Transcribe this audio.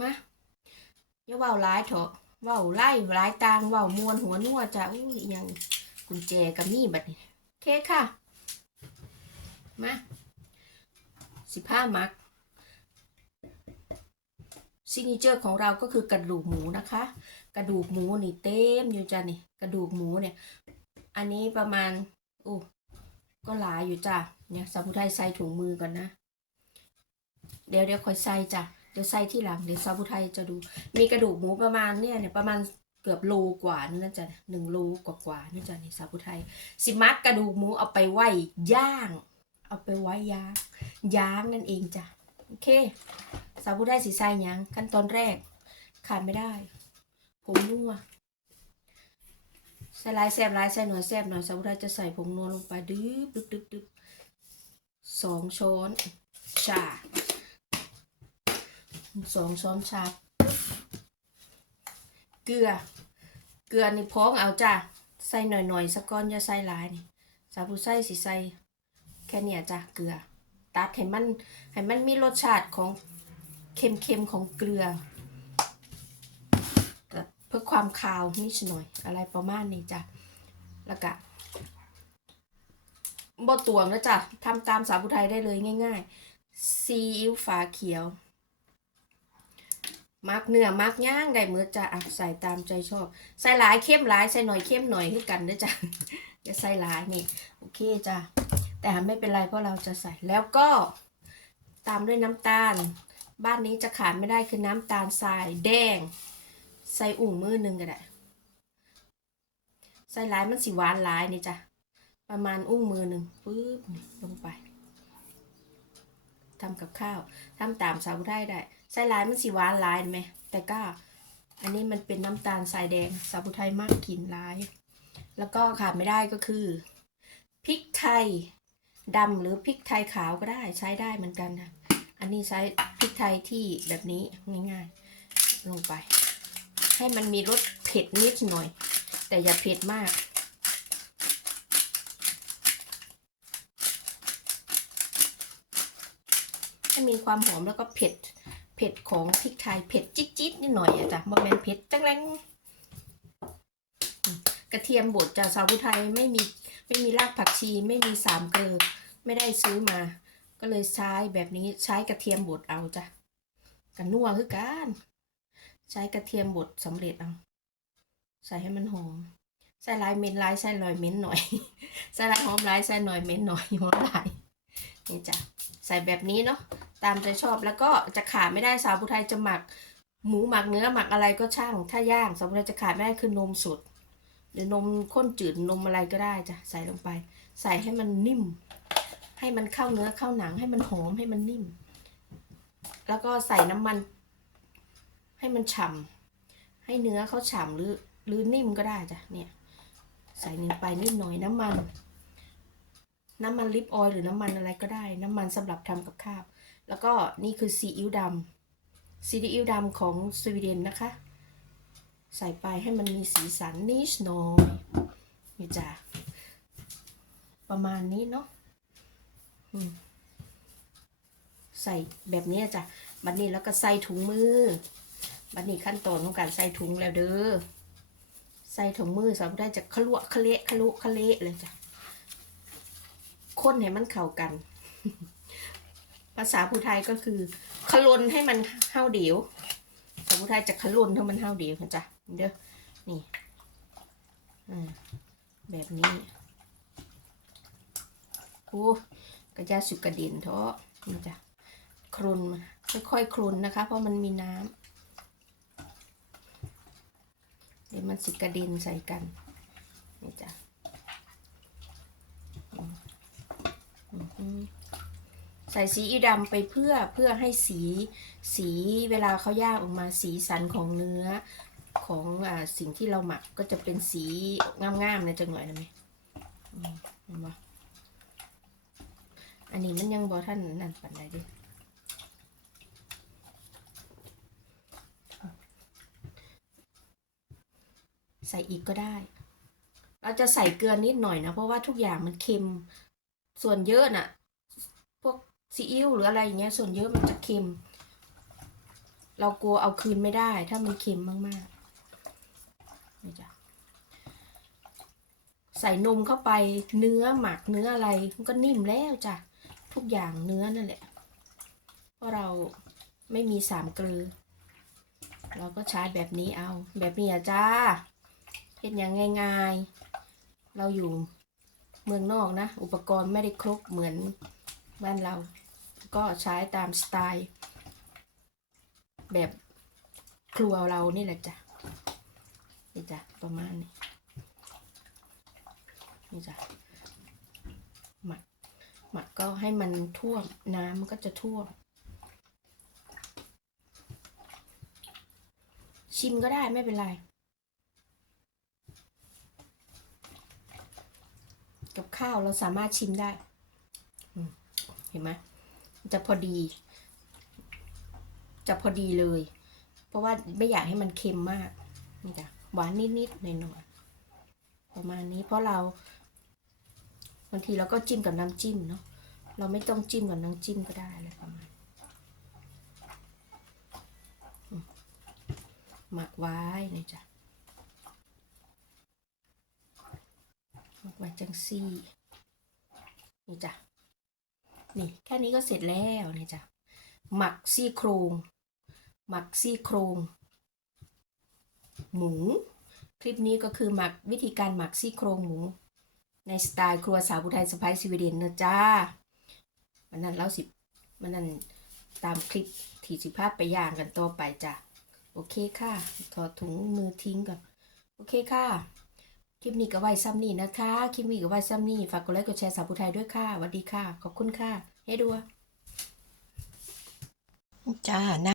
มาอย่าเว้าร้ายเถอะเว้าไล่ร้ายตางเว้ามวนหัวนัวจ้ะอุ้ยยังกุญแจกับมีบัดนี้เคค่ะ มาสิบห้ามักซิกเนเจอร์ของเราก็คือกระดูกหมูนะคะ กระดูกหมูนี่เต็มอยู่จ้ะนี่กระดูกหมูเนี่ย อันนี้ประมาณโอ้ก็หลายอยู่จ้ะเนี่ยสมุทัยใส่ถุงมือก่อนนะ เดี๋ยวเดี๋ยวคอยใส่จ้ะ ดี๋ยวใส่ที่หลังเดี๋ยวซาบุไทยจะดู มีกระดูกหมูประมาณเนี่ยเนี่ยประมาณเกือบโลกว่านี่นะจ๊ะหนึ่งโลกว่ากว่านี่จ้ะนี่ซาบุไทยสิมักกระดูกหมูเอาไปไหว้ย่าง เอาไปไว้ย่างย่างนั่นเองจ้ะโอเคซาบุไทยสีใส่หยังขั้นตอนแรกขาดไม่ได้ผงนัวใส่ลายแซบลายใส่หน่อยแซบหน่อยซาบุไทยจะใส่ผงนัวลงไปดึบดึบดึบดึบสองช้อนชา สองช้อนชา เกลือ เกลือนี่พ้องเอาจ้ะ ใส่หน่อยๆสักก้อนอย่าใส่หลายนี่ สาบูใส่สิใส่แค่เนี้ยจ้ะ เกลือ ตัดให้มันให้มันมีรสชาติของเค็มๆของเกลือ เพื่อความคาวนิดหน่อยอะไรประมาณนี้จ้ะ แล้วก็บ่ตวงนะจ้ะทำตามสาบูไทยได้เลยง่าย ๆ ซีอิ๊วฝาเขียว มักเนื้อมักย่างได้เมื่อจะอะใส่ตามใจชอบ ใส่หลายเข้มหลายใส่หน่อยเข้มหน่อยให้กันเด้อจ้ะอย่าใส่หลายนี่โอเคจ้ะแต่ไม่เป็นไรเพราะเราจะใส่แล้วก็ตามด้วยน้ำตาล บ้านนี้จะขาดไม่ได้คือน้ำตาลทรายแดง ใส่อุ่งมือหนึ่งก็ได้ใส่หลายมันสิหวานหลายนี่จ้ะประมาณอุ้งมือหนึ่งปึ๊บลงไป ทำกับข้าวทำตามสาวได้ได้ใส่ลายมันสีหวานลายไหมแต่ก็อันนี้มันเป็นน้ำตาลทรายแดงสาวไทยมากกินลาย แล้วก็ขาดไม่ได้ก็คือพริกไทยดำหรือพริกไทยขาวก็ได้ใช้ได้เหมือนกันนะอันนี้ใช้พริกไทยที่แบบนี้ง่ายๆ ลงไป ให้มันมีรสเผ็ดนิดหน่อย แต่อย่าเผ็ดมาก ให้มีความหอมแล้วก็เผ็ด เผ็ดของพริกไทยเผ็ดจิ๊ดจิ๊ดนิดหน่อยอะจ้ะบะแมนเผ็ดจังแรงกระเทียมบดจากสาวผู้ไทยไม่มีไม่มีรากผักชี ไม่มีสามเกลือไม่ได้ซื้อมา ก็เลยใช้แบบนี้ใช้กระเทียมบดเอาจ้ะกันนัวคือกันใช้กระเทียมบดสำเร็จเอาใส่ให้มันหอมใส่ลายเม็นลายใส่ลอยเม้นหน่อยใส่ลายหอมลายใส่หน่อยเม้นหน่อยหอมลายนี่จ้ะใส่แบบนี้เนาะ ตามใจชอบแล้วก็จะขาดไม่ได้สาวผู้ไทยจะหมัก หมูหมักเนื้อหมักอะไรก็ช่าง ถ้าย่างสาวผู้ไทยจะขาดไม่ได้คือนมสดหรือนมข้นจืดนมอะไรก็ได้จ้ะใส่ลงไป ใส่ให้มันนิ่ม ให้มันเข้าเนื้อเข้าหนัง ให้มันหอมให้มันนิ่ม แล้วก็ใส่น้ำมัน ให้มันฉ่ำให้เนื้อเขาฉ่ำหรือหรือนิ่มก็ได้จ้ะเนี่ย ใส่นิดไปนิดหน่อยน้ำมัน น้ำมันลิปออยล์หรือน้ำมันอะไรก็ได้ น้ำมันสำหรับทำกับข้าว แล้วก็นี่คือซีอิ๊วดำซีอิ๊วดำของสวีเดนนะคะ ใส่ไปให้มันมีสีสันนิดหน่อยนี่จ้ะประมาณนี้เนาะใส่แบบนี้จ้ะบัดนี้แล้วก็ใส่ถุงมือ บัดนี้ขั้นตอนของการใส่ถุงแล้วเด้อ ใส่ถุงมือสาวได้จะขลวคะเละขลุคะเละเลยจ้ะ คนให้มันเข้ากัน ภาษาผู้ไทยก็คือขลนให้มันเฮาเดียวภาษาผู้ไทยจะขลนให้มันเฮาเดียวนจ๊ะเด้อนี่อแบบนี้โอ้กระยาสุกกระเด็นเถอะนี่จ้ะคลุนค่อยๆคลุนนะคะ เพราะมันมีน้ำเดี๋ยวมันสิกระเด็นใส่กันนี่จ้ะอืมอืมใส่สีอิ๊วดำไปเพื่อเพื่อให้สีสีเวลาเขาย่างออกมาสีสันของเนื้อของอสิ่งที่เราหมักก็จะเป็นสีงามๆนะจังหน่อยนะไหมอืมเห็นปะอันนี้มันยังบอท่านนั่นปันใดเดิใส่อีกก็ได้ เราจะใส่เกลือนิดหน่อยนะ เพราะว่าทุกอย่างมันเค็ม ส่วนเยอะน่ะ ซีอิ๊วหรืออะไรอย่างเงี้ยส่วนเยอะมันจะเค็ม เรากลัวเอาคืนไม่ได้ ถ้ามันเค็มมากๆนี่จ้ะใส่นมเข้าไปเนื้อหมักเนื้ออะไรมันก็นิ่มแล้วจ้ะทุกอย่างเนื้อนั่นแหละ เพราะเราไม่มีสามเกลือ เราก็ใช้แบบนี้เอา แบบนี้อะจ้าเห็นอย่างง่ายๆ เราอยู่เมืองนอกนะ อุปกรณ์ไม่ได้ครบเหมือนบ้านเรา ก็ใช้ตามสไตล์ แบบครัวเรานี่แหละจ้ะนี่จ้ะประมาณนี้นี่จ้ะหมักหมักก็ให้มันท่วมน้ำมันก็จะท่วมชิมก็ได้ไม่เป็นไร กับข้าวเราสามารถชิมได้ เห็นไหม จะพอดี จะพอดีเลย เพราะว่าไม่อยากให้มันเค็มมากนี่จ้ะหวานนิดๆหน่อยๆประมาณนี้เพราะเราบางทีเราก็จิ้มกับน้ำจิ้มเนาะเราไม่ต้องจิ้มกับน้ำจิ้มก็ได้อะไรประมาณหมักไว้นี่จ้ะหมักไว้จังซี่นี่จ้ะ นี่แค่นี้ก็เสร็จแล้วนี่จ้ะหมักซี่โครงหมักซี่โครง หมู คลิปนี้ก็คือหมักวิธีการหมักซี่โครงหมู ในสไตล์ครัวสาวผู้ไทยสไปซ์สวีเดนนะจ้ามันนั้นเล่าสิมันนั้นตามคลิปที่สิภาพไปย่างกันต่อไปจ้ะโอเคค่ะถอดถุงมือทิ้งก่อนโอเคค่ะ ลิปนี้ก็ไว้ซ้ำนี่นะคะ คลิปนี้ก็ไว้ซ้ำนี่ฝากกดไลค์กดแชร์สาวผู้ไทยด้วยค่ะสวัสดีค่ะ ขอบคุณค่ะ ให้ดูจ้า